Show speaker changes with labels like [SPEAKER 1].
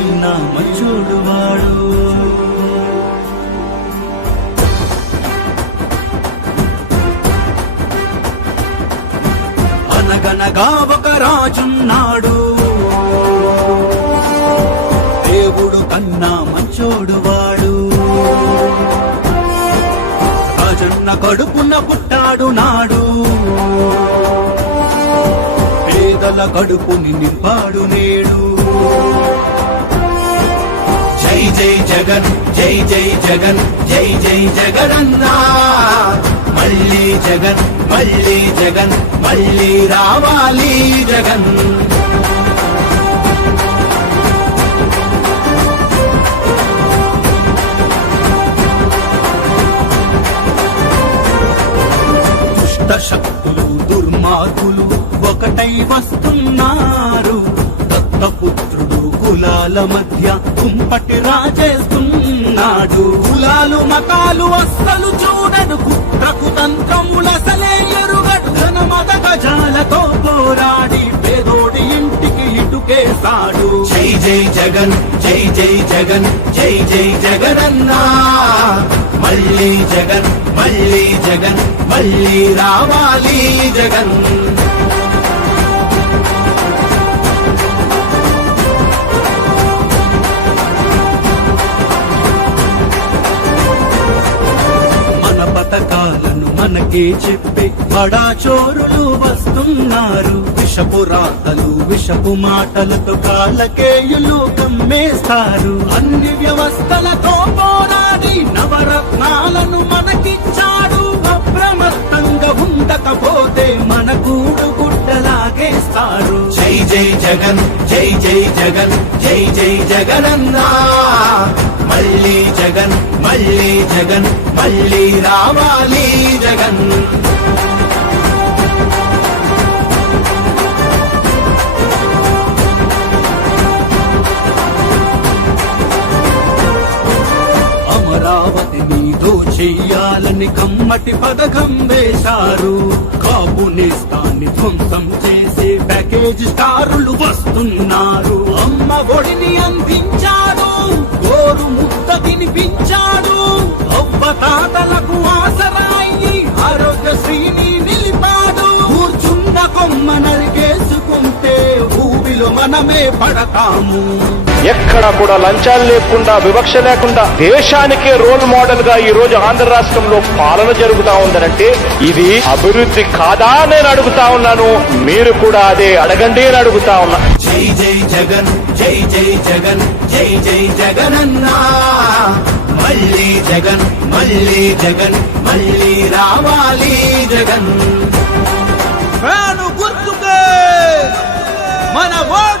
[SPEAKER 1] దేవుడు కన్నా అనగనగా ఒక రాజున్నాడు. దేవుడు కన్నా మంచోడువాడు రాజన్న కడుపున పుట్టాడు నాడు. పేదల కడుపుని నింపాడు నేడు. జై జై జగన్ జై జై జగన్ జై జై జగనన్నా. మళ్ళీ జగన్ మళ్ళీ జగన్ మళ్ళీ రావాలి జగన్. శక్తులు దుర్మార్గులు ఒకటై వస్తున్నారు. దత్తపుత్రుడు కులాల మధ్య కుంపటి రాజేస్తున్నాడు. కులాలు మతాలు అస్సలు చూడడు కుట్రకు తంత్రములసలే ఎరుగడు. ధనమద గజాలతో పోరాడి పేదోడి ఇంటికి ఇటుకేశాడు. జై జై జగన్ జై జై జగన్ జై జై జగనన్నా. మళ్ళీ జగన్ మళ్ళీ జగన్ మళ్ళీ రావాలి జగన్. పథకాలను చెప్పి బడా చోరులు వస్తున్నారు. విషపు రాతలు విషపు మాటలతో కాలకేయులు కమ్మేస్తారు. అన్ని వ్యవస్థలతో పోరాడి నవరత్నాలను మనకిచ్చాడు అప్రమత్తంగా ఉండకపోతే మన గూడు గుడ్డలాగేస్తారు. జై జై జగన్ జై జై జగన్ జై జై జగనన్నా. మళ్ళీ జగన్ మళ్ళీ జగన్ మళ్ళీ రావాలి జగన్. అమరావతిని చెయ్యాలని కమ్మటి పథకం వేశారు. కాపునేస్తాన్ని ధ్వంసం చేసే ప్యాకేజ్ స్టారులు వస్తున్నారు. అమ్మ ఒడిని అందించారు మనమే పడతాము.
[SPEAKER 2] ఎక్కడ కూడా లంచాలు లేకుండా వివక్ష లేకుండా దేశానికే రోల్ మోడల్గా ఈ రోజు ఆంధ్ర రాష్ట్రంలో పాలన జరుగుతా ఉందనంటే ఇది అభివృద్ధి కాదా నేను అడుగుతా ఉన్నాను. మీరు కూడా అదే అడగండి అని అడుగుతా ఉన్నా.
[SPEAKER 1] జై జై జగన్ జై జై జగన్ జై జై జగన్ మళ్ళీ జగన్ మళ్ళీ జగన్ మళ్ళీ రావాలి జగన్. గుర్తుకే మన ఓటు